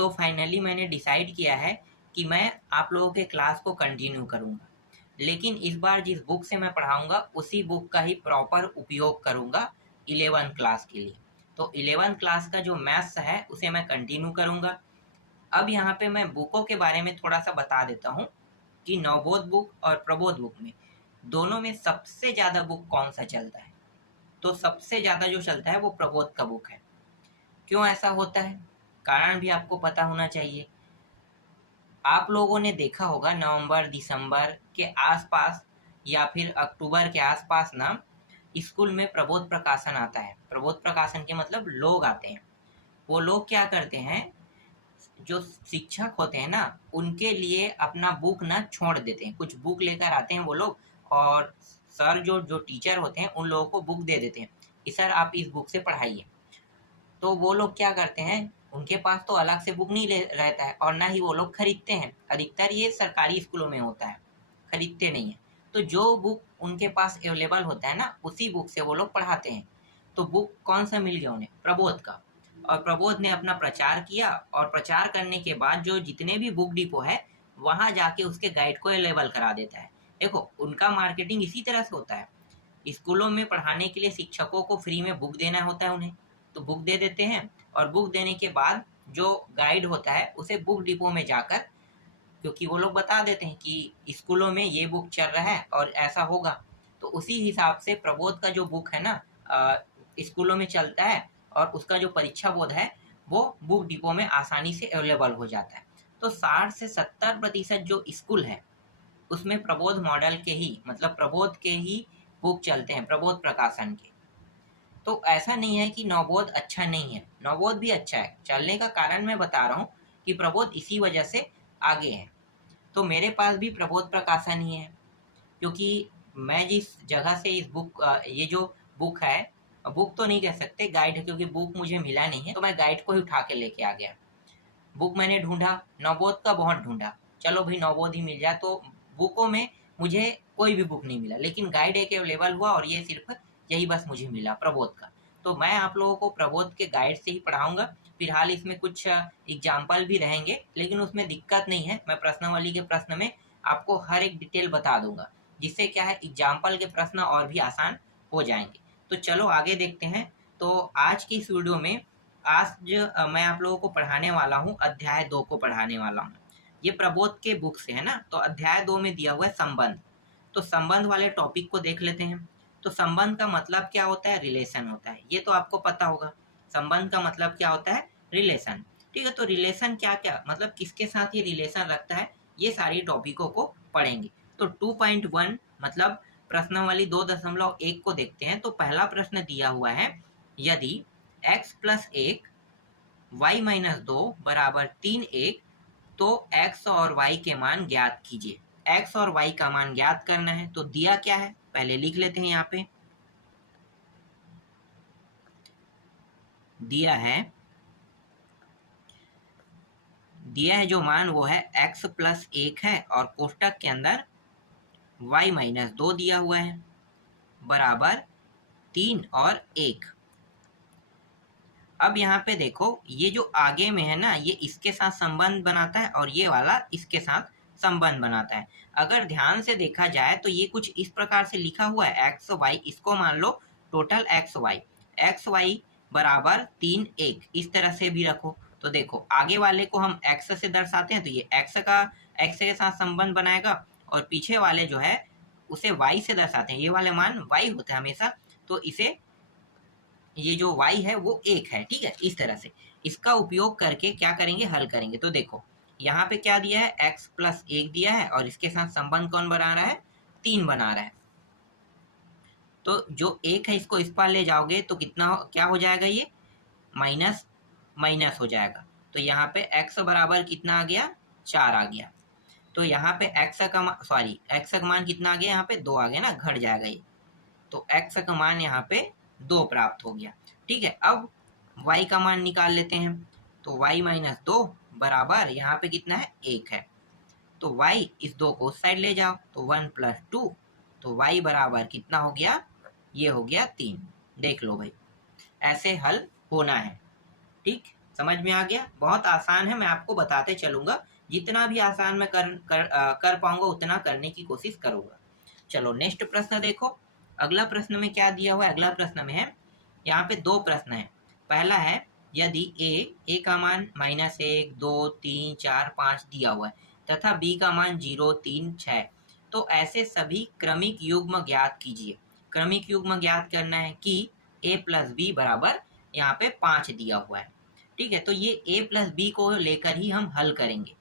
तो फाइनली मैंने डिसाइड किया है कि मैं आप लोगों के क्लास को कंटिन्यू करूँगा, लेकिन इस बार जिस बुक से मैं पढ़ाऊँगा उसी बुक का ही प्रॉपर उपयोग करूँगा 11th क्लास के लिए। तो 11th क्लास का जो मैथ्स है उसे मैं कंटिन्यू करूँगा। अब यहाँ पे मैं बुकों के बारे में थोड़ा-सा बता देता हूँ कि नवबोध बुक और प्रबोध बुक में दोनों में सबसे ज़्यादा बुक कौन-सा चलता है? तो सबसे ज़्यादा जो चलता है वो प्रबोध का बुक है। क्यों ऐसा होता है? कारण भी आपको पता होना चाहिए। आप लोगों ने देखा होगा नवंबर, दिसंबर के आसपास या फिर अक्टूबर के आसपास ना स्कूल में प्रबोध प्रकाशन आता है। प्रबोध प्रकाशन के मतलब लोग आते हैं। वो लोग क्या करते हैं, जो शिक्षक होते हैं ना, उनके लिए अपना बुक ना छोड़ देते हैं। कुछ बुक लेकर आते हैं वो लोग और सर जो जो टीचर होते हैं उन लोगों को बुक दे देते हैं कि सर आप इस बुक से पढ़ाइए। तो वो लोग क्या करते हैं, उनके पास तो अलग से बुक नहीं रहता है और ना ही वो लोग खरीदते हैं। अधिकतर ये सरकारी स्कूलों में होता है, खरीदते नहीं है। तो जो बुक उनके पास अवेलेबल होता है ना, उसी बुक से वो लोग पढ़ाते हैं। तो बुक कौन सा मिल गया उन्हें? प्रबोध का। और प्रबोध ने अपना प्रचार किया और प्रचार करने के बाद जो जितने भी बुक डिपो है वहां जाके उसके गाइड को अवेलेबल करा देता है। देखो उनका मार्केटिंग इसी तरह से होता है। स्कूलों में पढ़ाने के लिए शिक्षकों को फ्री में बुक देना होता है उन्हें, तो बुक दे देते हैं और बुक देने के बाद जो गाइड होता है उसे बुक डिपो में जाकर, क्योंकि वो लोग बता देते हैं कि स्कूलों में ये बुक चल रहा है और ऐसा होगा, तो उसी हिसाब से प्रबोध का जो बुक है ना स्कूलों में चलता है और उसका जो परीक्षा बोध है वो बुक डिपो में आसानी से अवेलेबल हो जाता है। तो 60 से 70% जो स्कूल है उसमें प्रबोध मॉडल के ही, मतलब प्रबोध के ही बुक चलते हैं, प्रबोध प्रकाशन के। तो ऐसा नहीं है कि नवबोध अच्छा नहीं है, नवबोध भी अच्छा है। चलने का कारण मैं बता रहा हूँ कि प्रबोध इसी वजह से आगे है। तो मेरे पास भी प्रबोध प्रकाशन ही है, क्योंकि मैं जिस जगह से इस बुक ये जो बुक है, बुक तो नहीं कह सकते, गाइड है, क्योंकि बुक मुझे मिला नहीं है तो मैं गाइड को ही उठा के लेके आ गया। बुक मैंने ढूंढा, नवबोध का बहुत ढूंढा, चलो भाई नवबोध ही मिल जाए, तो बुकों में मुझे कोई भी बुक नहीं मिला, लेकिन गाइड एक अवेलेबल हुआ और ये सिर्फ यही बस मुझे मिला प्रबोध का। तो मैं आप लोगों को प्रबोध के गाइड से ही पढ़ाऊंगा। फिलहाल इसमें कुछ एग्जाम्पल भी रहेंगे, लेकिन उसमें दिक्कत नहीं है, मैं प्रश्नावली के प्रश्न में आपको हर एक डिटेल बता दूंगा, जिससे क्या है एग्जाम्पल के प्रश्न और भी आसान हो जाएंगे। तो चलो आगे देखते हैं। तो आज की इस वीडियो में आज मैं आप लोगों को पढ़ाने वाला हूँ, अध्याय 2 को पढ़ाने वाला हूँ। ये प्रबोध के बुक से है ना। तो अध्याय 2 में दिया हुआ है संबंध। तो संबंध वाले टॉपिक को देख लेते हैं। तो संबंध का मतलब क्या होता है? रिलेशन होता है, ये तो आपको पता होगा। संबंध का मतलब क्या होता है? रिलेशन। ठीक है, तो रिलेशन क्या क्या मतलब किसके साथ ये रिलेशन रखता है, ये सारी टॉपिकों को पढ़ेंगे। तो 2.1 मतलब प्रश्नावली 2.1 को देखते हैं। तो पहला प्रश्न दिया हुआ है, यदि x प्लस 1 y माइनस 2 बराबर 3 1, तो x और y के मान ज्ञात कीजिए। x और y का मान ज्ञात करना है। तो दिया क्या है पहले लिख लेते हैं। यहाँ पे दिया है जो मान वो है x प्लस 1 है और कोष्टक के अंदर y माइनस 2 दिया हुआ है बराबर 3 और 1। अब यहाँ पे देखो ये जो आगे में है ना, ये इसके साथ संबंध बनाता है और ये वाला इसके साथ संबंध बनाता है। अगर ध्यान से देखा जाए तो ये कुछ इस प्रकार से लिखा हुआ है एक्स वाई, इसको मान लो टोटल एक्स वाई बराबर 3 1, इस तरह से भी रखो। तो देखो आगे वाले को हम एक्स से दर्शाते हैं तो ये एक्स के साथ संबंध बनाएगा और पीछे वाले जो है उसे वाई से दर्शाते हैं, ये वाले मान वाई होता है हमेशा। तो इसे ये जो y है वो 1 है। ठीक है, इस तरह से इसका उपयोग करके क्या करेंगे, हल करेंगे। तो देखो यहाँ पे क्या दिया है, x प्लस 1 दिया है और इसके साथ संबंध कौन बना रहा है, 3 बना रहा है। तो जो 1 है इसको इस पार ले जाओगे तो कितना क्या हो जाएगा, ये माइनस माइनस हो जाएगा। तो यहाँ पे x बराबर कितना आ गया, 4 आ गया। तो यहाँ पे x का मान कितना आ गया, यहाँ पे 2 आ गया ना, घट जाएगा ये। तो x का मान यहाँ पे 2 प्राप्त हो गया। ठीक है, अब y का मान निकाल लेते हैं। तो y माइनस 2 बराबर यहाँ पे कितना है, 1 है। तो y इस 2 को उस साइड ले जाओ तो 1 प्लस 2, तो y बराबर कितना हो गया, ये हो गया 3। देख लो भाई, ऐसे हल होना है। ठीक, समझ में आ गया? बहुत आसान है, मैं आपको बताते चलूंगा, जितना भी आसान मैं कर पाऊंगा उतना करने की कोशिश करूंगा। चलो नेक्स्ट प्रश्न देखो। अगला प्रश्न में क्या दिया हुआ है? अगला प्रश्न में है, यहाँ पे दो प्रश्न है। पहला है, यदि ए का मान -1, 2, 3, 4, 5 दिया हुआ है तथा बी का मान 0, 3, 6, तो ऐसे सभी क्रमिक युग्म ज्ञात कीजिए। क्रमिक युग्म ज्ञात करना है कि a प्लस बी बराबर यहाँ पे 5 दिया हुआ है। ठीक है, तो ये a प्लस बी को लेकर ही हम हल करेंगे।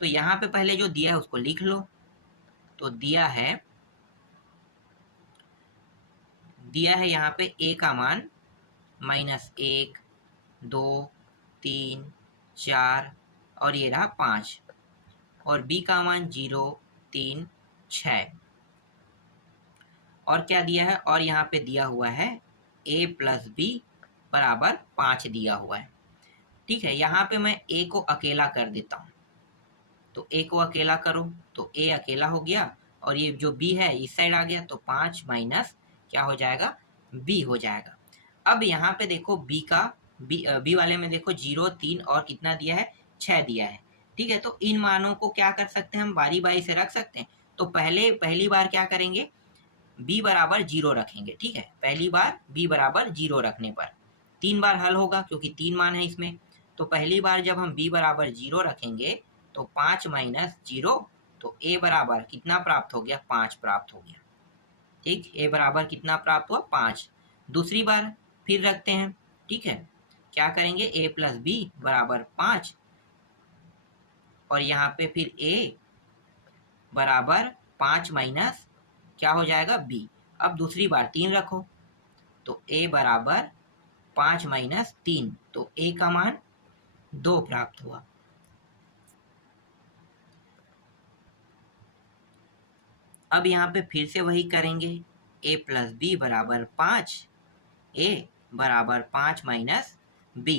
तो यहाँ पे पहले जो दिया है उसको लिख लो। तो दिया है यहाँ पे a का मान -1, 2, 3, 4 और ये रहा 5, और b का मान 0, 3, 6, और क्या दिया है, और यहाँ पे दिया हुआ है a प्लस बी बराबर 5 दिया हुआ है। ठीक है, यहाँ पे मैं a को अकेला कर देता हूँ। तो a को अकेला करो तो a अकेला हो गया, और ये जो b है इस साइड आ गया, तो 5 माइनस क्या हो जाएगा, b हो जाएगा। अब यहाँ पे देखो b वाले में देखो 0, 3 और कितना दिया है, 6 दिया है। ठीक है, तो इन मानों को क्या कर सकते हैं, हम बारी बारी से रख सकते हैं। तो पहली बार क्या करेंगे, b बराबर 0 रखेंगे। ठीक है, पहली बार b बराबर 0 रखने पर 3 बार हल होगा, क्योंकि 3 मान है इसमें। तो पहली बार जब हम b बराबर 0 रखेंगे तो 5 माइनस 0, तो a बराबर कितना प्राप्त हो गया, 5 प्राप्त हो गया। ठीक, a बराबर कितना प्राप्त हुआ, 5। दूसरी बार फिर रखते हैं। ठीक है, क्या करेंगे, a प्लस बी बराबर 5, और यहाँ पे फिर a बराबर 5 माइनस क्या हो जाएगा, b। अब दूसरी बार 3 रखो, तो a बराबर 5 माइनस 3, तो a का मान 2 प्राप्त हुआ। अब यहाँ पे फिर से वही करेंगे, a प्लस बी बराबर 5, a बराबर 5 माइनस b,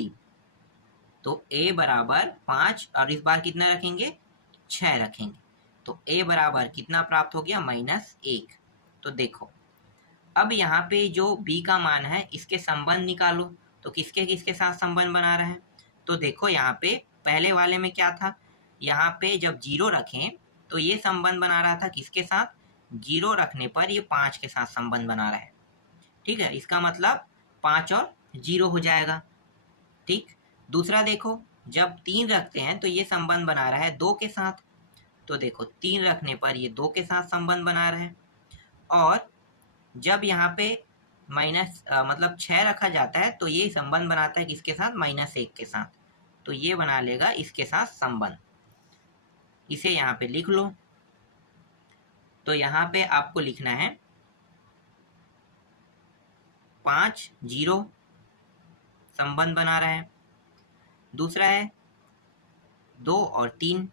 तो a बराबर 5, और इस बार कितना रखेंगे, 6 रखेंगे। तो a बराबर कितना प्राप्त हो गया, -1। तो देखो, अब यहाँ पे जो b का मान है इसके संबंध निकालो। तो किसके किसके साथ संबंध बना रहे हैं, तो देखो यहाँ पे पहले वाले में क्या था, यहाँ पे जब 0 रखें तो ये संबंध बना रहा था किसके साथ, 0 रखने पर ये 5 के साथ संबंध बना रहा है। ठीक है, इसका मतलब 5 और 0 हो जाएगा। ठीक, दूसरा देखो, जब 3 रखते हैं तो ये संबंध बना रहा है 2 के साथ। तो देखो 3 रखने पर ये 2 के साथ संबंध बना रहा है, और जब यहाँ पे मतलब 6 रखा जाता है तो ये संबंध बनाता है किसके साथ, -1 के साथ। तो ये बना लेगा इसके साथ संबंध। इसे यहाँ पे लिख लो। तो यहाँ पे आपको लिखना है 5, 0 संबंध बना रहा है। दूसरा है 2 और 3,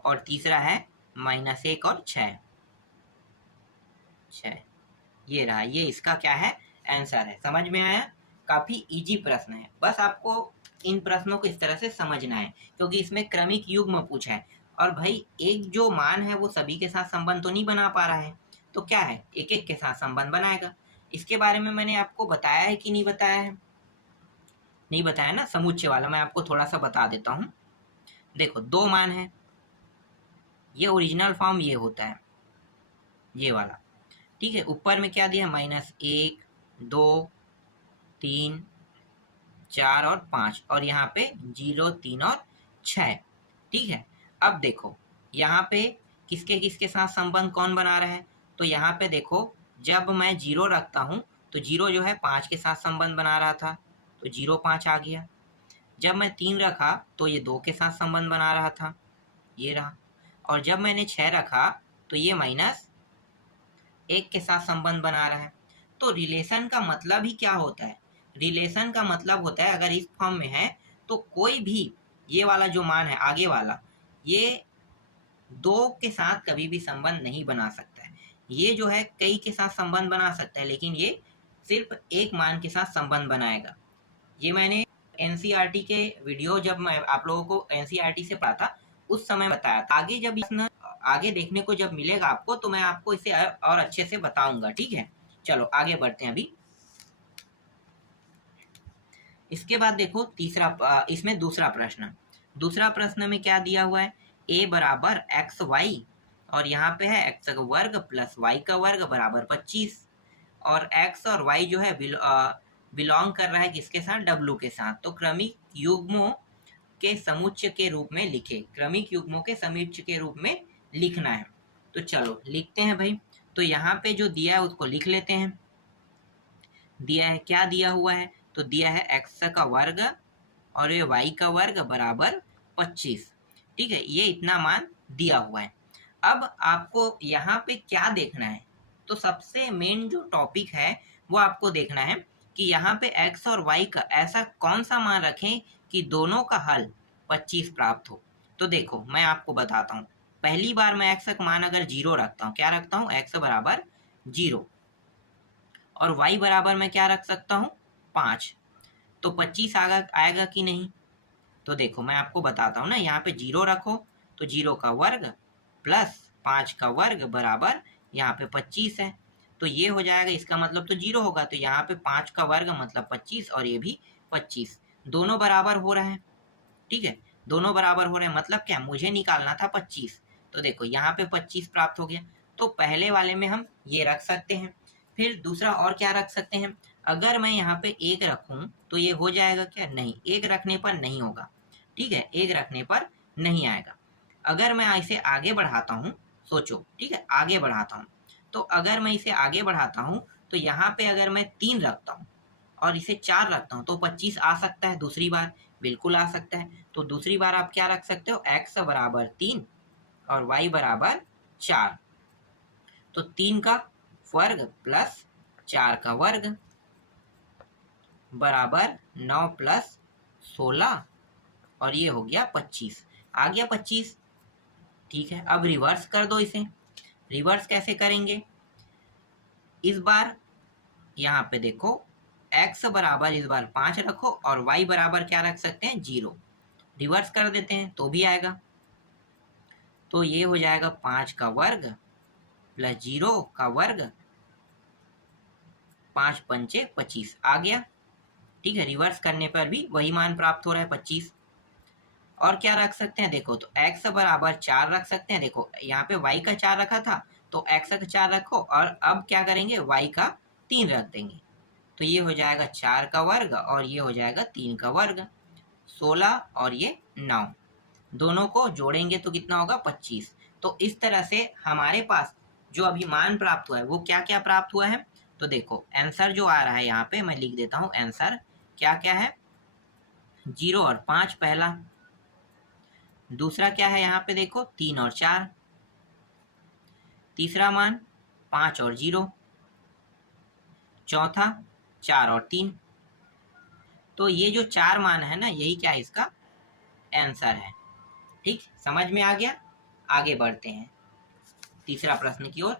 और तीसरा है -1 और 6। ये रहा, ये इसका क्या है, आंसर है। समझ में आया? काफी इजी प्रश्न है, बस आपको इन प्रश्नों को इस तरह से समझना है, क्योंकि इसमें क्रमिक युग्म पूछा है। और भाई एक जो मान है वो सभी के साथ संबंध तो नहीं बना पा रहा है, तो क्या है, एक एक के साथ संबंध बनाएगा। इसके बारे में मैंने आपको बताया है कि नहीं बताया है, नहीं बताया ना। समुच्चय वाला मैं आपको थोड़ा सा बता देता हूँ। देखो 2 मान है, ये ओरिजिनल फॉर्म ये होता है, ये वाला। ठीक है, ऊपर में क्या दिया, -1, 2, 3, 4 और 5, और यहाँ पे 0, 3 और 6। ठीक है, अब देखो यहाँ पे किसके किसके साथ संबंध कौन बना रहा है, तो यहाँ पे देखो जब मैं 0 रखता हूँ तो 0 जो है 5 के साथ संबंध बना रहा था, तो 0, 5 आ गया। जब मैं 3 रखा तो ये 2 के साथ संबंध बना रहा था, ये रहा। और जब मैंने 6 रखा तो ये -1 के साथ संबंध बना रहा है। तो रिलेशन का मतलब ही क्या होता है, रिलेशन का मतलब होता है अगर इस फॉर्म में है तो कोई भी ये वाला जो मान है आगे वाला, ये 2 के साथ कभी भी संबंध नहीं बना सकता है। ये जो है कई के साथ संबंध बना सकता है, लेकिन ये सिर्फ एक मान के साथ संबंध बनाएगा। ये मैंने एनसीईआरटी के वीडियो जब मैं आप लोगों को एनसीईआरटी से पढ़ा था उस समय बताया था। आगे जब इसमें आगे देखने को जब मिलेगा आपको तो मैं आपको इसे और अच्छे से बताऊंगा। ठीक है, चलो आगे बढ़ते हैं। अभी इसके बाद देखो तीसरा इसमें दूसरा प्रश्न में क्या दिया हुआ है, a बराबर एक्स वाई और यहाँ पे है एक्स का वर्ग प्लस वाई का वर्ग बराबर 25 और x और y जो है बिलोंग कर रहा है किसके साथ, w के साथ। तो क्रमिक युग्मों के समुच्चय के रूप में लिखे, क्रमिक युग्मों के समुच्चय के रूप में लिखना है। तो चलो लिखते हैं भाई। तो यहाँ पे जो दिया है उसको लिख लेते हैं। दिया है, क्या दिया हुआ है, तो दिया है एक्स का वर्ग और ये वाई का वर्ग बराबर 25। ठीक है, ये इतना मान दिया हुआ है। अब आपको यहाँ पे क्या देखना है, तो सबसे मेन जो टॉपिक है वो आपको देखना है कि यहाँ पे x और y का ऐसा कौन सा मान रखें कि दोनों का हल 25 प्राप्त हो। तो देखो मैं आपको बताता हूँ। पहली बार मैं x का मान अगर 0 रखता हूँ, क्या रखता हूँ, x बराबर 0 और y बराबर मैं क्या रख सकता हूँ 5, तो 25 आएगा कि नहीं। तो देखो मैं आपको बताता हूँ ना, यहाँ पे 0 रखो तो 0 का वर्ग प्लस 5 का वर्ग बराबर यहाँ पे 25 है, तो ये हो जाएगा, इसका मतलब तो 0 होगा, तो यहाँ पे 5 का वर्ग मतलब 25 और ये भी 25, दोनों बराबर हो रहे हैं। ठीक है, दोनों बराबर हो रहे हैं, मतलब क्या, मुझे निकालना था 25, तो देखो यहाँ पे 25 प्राप्त हो गया। तो पहले वाले में हम ये रख सकते हैं। फिर दूसरा और क्या रख सकते हैं, अगर मैं यहाँ पे 1 रखूँ तो ये हो जाएगा क्या, नहीं, 1 रखने पर नहीं होगा। ठीक है, 1 रखने पर नहीं आएगा। अगर मैं इसे आगे बढ़ाता हूँ, सोचो, ठीक है, आगे बढ़ाता हूँ, तो अगर मैं इसे आगे बढ़ाता हूँ तो यहाँ पे अगर मैं 3 रखता हूँ और इसे 4 रखता हूँ तो 25 आ सकता है दूसरी बार, बिल्कुल आ सकता है। तो दूसरी बार आप क्या रख सकते हो, x बराबर 3 और y बराबर 4, तो 3 का वर्ग प्लस 4 का वर्ग बराबर 9 प्लस 16 और ये हो गया 25, आ गया 25। ठीक है, अब रिवर्स कर दो इसे। रिवर्स कैसे करेंगे, इस बार यहाँ पे देखो x बराबर इस बार 5 रखो और y बराबर क्या रख सकते हैं 0, रिवर्स कर देते हैं तो भी आएगा। तो ये हो जाएगा 5 का वर्ग प्लस 0 का वर्ग, 5 पंचे 25 आ गया। ठीक है, रिवर्स करने पर भी वही मान प्राप्त हो रहा है 25। और क्या रख सकते हैं, देखो तो x बराबर 4 रख सकते हैं। देखो यहाँ पे y का 4 रखा था तो x का 4 रखो और अब क्या करेंगे, y का 3 रख देंगे, तो ये हो जाएगा 4 का वर्ग और ये हो जाएगा 3 का वर्ग, 16 और ये 9, दोनों को जोड़ेंगे तो कितना होगा 25। तो इस तरह से हमारे पास जो अभी मान प्राप्त हुआ है वो क्या क्या प्राप्त हुआ है, तो देखो आंसर जो आ रहा है यहाँ पे मैं लिख देता हूँ। आंसर क्या क्या है, 0 और 5 पहला, दूसरा क्या है यहाँ पे देखो 3 और 4, तीसरा मान 5 और 0, चौथा 4 और 3। तो ये जो 4 मान है ना, यही क्या इसका आंसर है। ठीक, समझ में आ गया। आगे बढ़ते हैं तीसरा प्रश्न की ओर।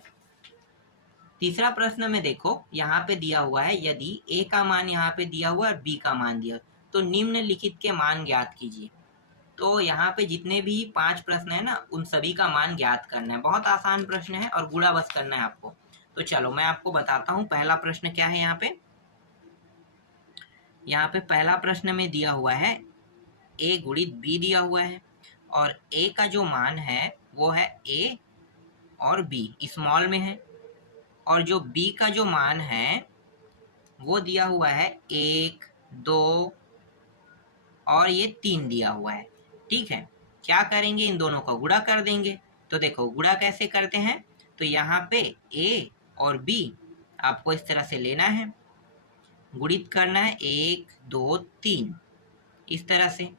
तीसरा प्रश्न में देखो यहाँ पे दिया हुआ है, यदि a का मान यहाँ पे दिया हुआ है और b का मान दिया तो निम्नलिखित के मान ज्ञात कीजिए। तो यहाँ पे जितने भी 5 प्रश्न है ना, उन सभी का मान ज्ञात करना है। बहुत आसान प्रश्न है और गुणा बस करना है आपको। तो चलो मैं आपको बताता हूँ पहला प्रश्न क्या है। यहाँ पे पहला प्रश्न में दिया हुआ है a गुणित b दिया हुआ है और a का जो मान है वो है a और b स्मॉल में है, और जो b का जो मान है वो दिया हुआ है 1, 2 और ये 3 दिया हुआ है। ठीक है, क्या करेंगे, इन दोनों का गुणा कर देंगे। तो देखो गुणा कैसे करते हैं, तो यहाँ पे a और b आपको इस तरह से लेना है, गुणित करना है 1, 2, 3, इस तरह से।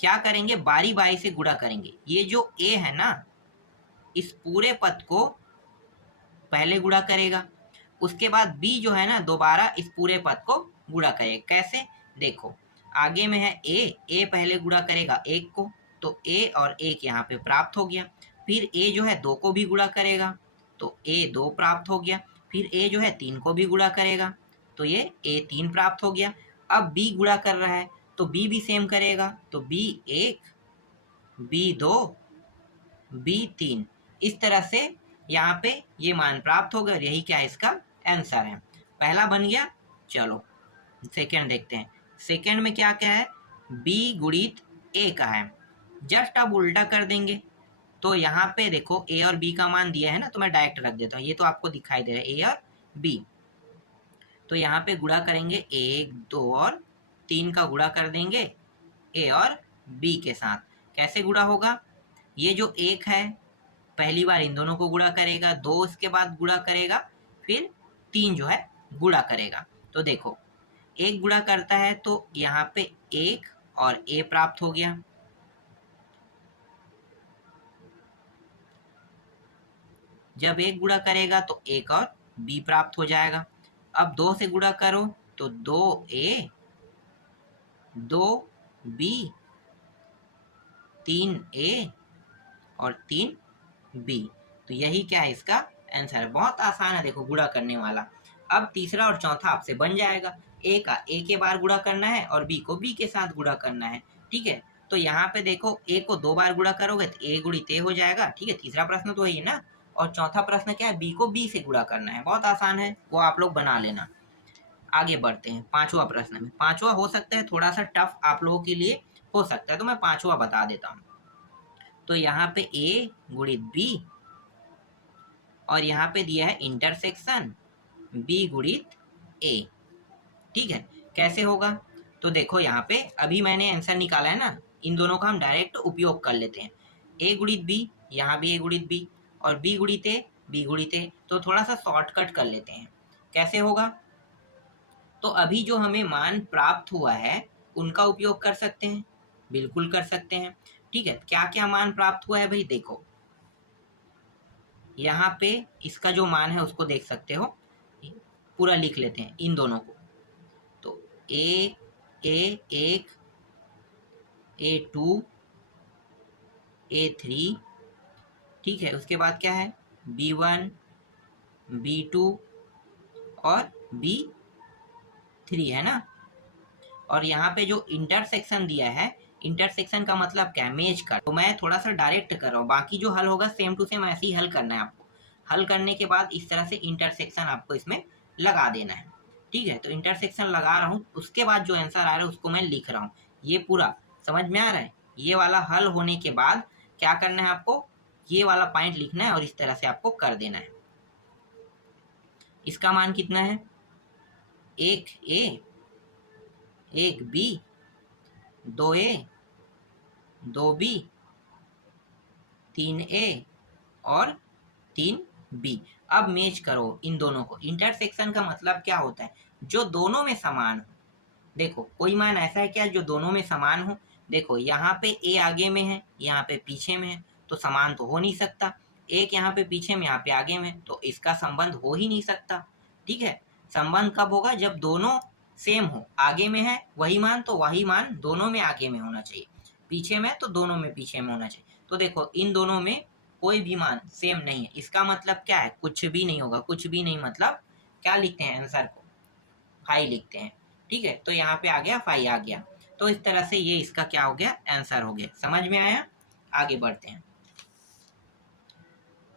क्या करेंगे, बारी बारी से गुणा करेंगे। ये जो a है ना, इस पूरे पद को पहले गुणा करेगा, उसके बाद b जो है ना दोबारा इस पूरे पद को गुणा करेगा। कैसे, देखो आगे में है a पहले गुणा करेगा 1 को, तो a और 1 यहाँ पे प्राप्त हो गया। फिर a जो है 2 को भी गुणा करेगा तो a 2 प्राप्त हो गया। फिर a जो है 3 को भी गुणा करेगा तो ये a 3 प्राप्त हो गया। अब b गुणा कर रहा है तो b भी सेम करेगा, तो b 1, b 2, b 3, इस तरह से यहाँ पे ये मान प्राप्त हो गए। यही क्या इसका आंसर है, पहला बन गया। चलो सेकेंड देखते हैं। सेकेंड में क्या क्या है, बी गुणित ए का है। जस्ट अब उल्टा कर देंगे, तो यहाँ पे देखो ए और बी का मान दिया है ना, तो मैं डायरेक्ट रख देता हूँ, ये तो आपको दिखाई दे रहा है ए और बी। तो यहाँ पे गुणा करेंगे 1 2 और 3 का गुणा कर देंगे ए और बी के साथ। कैसे गुणा होगा, ये जो 1 है पहली बार इन दोनों को गुणा करेगा, 2 इसके बाद गुणा करेगा, फिर 3 जो है गुणा करेगा। तो देखो 1 गुणा करता है तो यहाँ पे 1 और ए प्राप्त हो गया। जब 1 गुणा करेगा तो 1 और बी प्राप्त हो जाएगा। अब 2 से गुणा करो तो 2a 2b 3a और 3b। तो यही क्या है इसका आंसर। बहुत आसान है देखो गुणा करने वाला। अब तीसरा और चौथा आपसे बन जाएगा। ए का ए के बार गुणा करना है और बी को बी के साथ गुणा करना है। ठीक है, तो यहाँ पे देखो ए को 2 बार गुणा करोगे तो ए गुणित ए हो जाएगा। ठीक है, तीसरा प्रश्न तो वही ना। और चौथा प्रश्न क्या है, बी को बी से गुणा करना है। बहुत आसान है, वो आप लोग बना लेना। आगे बढ़ते हैं पांचवा प्रश्न में। पांचवा हो सकता है थोड़ा सा टफ आप लोगों के लिए हो सकता है, तो मैं पांचवा बता देता हूँ। तो यहाँ पे ए गुणित बी और यहाँ पे दिया है इंटरसेक्शन बी गुणित ए। ठीक है, कैसे होगा, तो देखो यहाँ पे अभी मैंने आंसर निकाला है ना, इन दोनों का हम डायरेक्ट उपयोग कर लेते हैं। ए गुणित बी, यहाँ भी ए गुणित बी और बी गुणित ए बी गुणित ए। तो थोड़ा सा शॉर्टकट कर लेते हैं। कैसे होगा, तो अभी जो हमें मान प्राप्त हुआ है उनका उपयोग कर सकते हैं, बिल्कुल कर सकते हैं। ठीक है, क्या क्या मान प्राप्त हुआ है भाई, देखो यहाँ पे इसका जो मान है उसको देख सकते हो, पूरा लिख लेते हैं इन दोनों को। तो ए एक A2 A3, ठीक है, उसके बाद क्या है B1 B2 और B3 है ना। और यहाँ पे जो इंटरसेक्शन दिया है, इंटरसेक्शन का मतलब क्या है, मेज कर। तो मैं थोड़ा सा डायरेक्ट कर रहा हूँ, बाकी जो हल होगा सेम टू सेम ऐसे ही हल करना है आपको। हल करने के बाद इस तरह से इंटरसेक्शन आपको इसमें लगा देना है। ठीक है, तो इंटरसेक्शन लगा रहा हूँ, उसके बाद जो आंसर आ रहा है उसको मैं लिख रहा हूँ। ये पूरा समझ में आ रहा है। ये वाला हल होने के बाद क्या करना है आपको, ये वाला पॉइंट लिखना है और इस तरह से आपको कर देना है। इसका मान कितना है, 1a 1b 2a 2b 3a और 3b। अब मैच करो इन दोनों को। इंटरसेक्शन का मतलब क्या होता है, जो दोनों में समान हो। देखो कोई मान ऐसा है क्या जो दोनों में समान हो। देखो यहाँ पे ए आगे में है, यहाँ पे पीछे में है, तो समान तो हो नहीं सकता। एक यहाँ पे पीछे में, यहाँ पे आगे में, तो इसका संबंध हो ही नहीं सकता। ठीक है, संबंध कब होगा, जब दोनों सेम हो। आगे में है वही मान, तो वही मान दोनों में आगे में होना चाहिए। पीछे में तो दोनों में पीछे में होना चाहिए। तो देखो इन दोनों में कोई भी मान सेम नहीं है, इसका मतलब क्या है, कुछ भी नहीं होगा। कुछ भी नहीं मतलब क्या लिखते हैं आंसर को, 5 लिखते हैं। ठीक है, तो यहाँ पे आ गया 5 आ गया। तो इस तरह से ये इसका क्या हो गया, आंसर हो गया। समझ में आया। आगे बढ़ते हैं।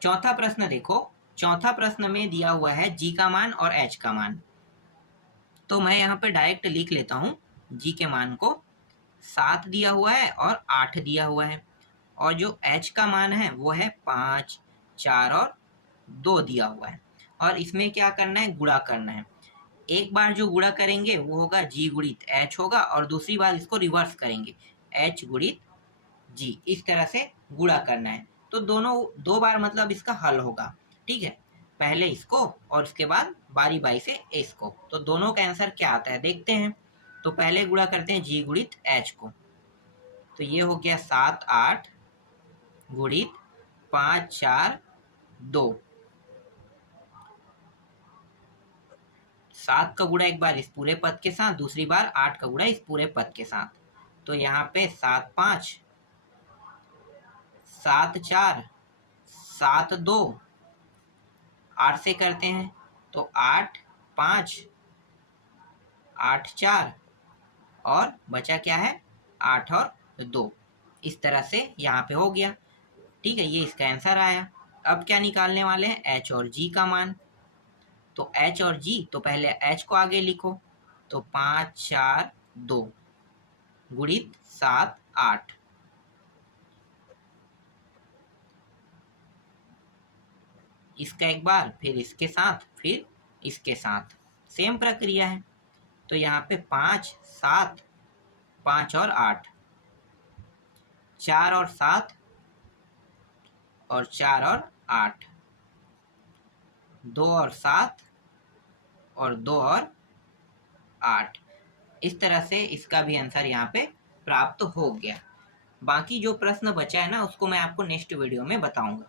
चौथा प्रश्न देखो। चौथा प्रश्न में दिया हुआ है जी का मान और एच का मान। तो मैं यहाँ पे डायरेक्ट लिख लेता हूँ। जी के मान को 7 दिया हुआ है और 8 दिया हुआ है, और जो एच का मान है वो है 5 4 और 2 दिया हुआ है। और इसमें क्या करना है, गुणा करना है। एक बार जो गुणा करेंगे वो होगा जी गुणित एच होगा, और दूसरी बार इसको रिवर्स करेंगे, एच गुणित जी। इस तरह से गुणा करना है। तो दोनों 2 बार मतलब इसका हल होगा। ठीक है, पहले इसको और उसके बाद बारी बारी से इसको। तो दोनों का आंसर क्या आता है देखते हैं। तो पहले गुणा करते हैं जी गुणित एच को। तो ये हो गया 7 8 गुणित 5 4 2। 7 का गुणा एक बार इस पूरे पद के साथ, दूसरी बार 8 का गुणा इस पूरे पद के साथ। तो यहाँ पे 7 5 7 4 7 2, 8 से करते हैं तो 8 5 8 4 और बचा क्या है 8 और 2। इस तरह से यहाँ पे हो गया। ठीक है, ये इसका आंसर आया। अब क्या निकालने वाले हैं, एच और जी का मान। तो एच और जी, तो पहले एच को आगे लिखो। तो 5 4 2 गुणित 7 8। इसका एक बार, फिर इसके साथ, फिर इसके साथ, सेम प्रक्रिया है। तो यहाँ पे 5 7, 5 और 8, 4 और 7 और 4 और 8, 2 और 7 और 2 और 8। इस तरह से इसका भी आंसर यहाँ पे प्राप्त हो गया। बाकी जो प्रश्न बचा है ना, उसको मैं आपको नेक्स्ट वीडियो में बताऊंगा।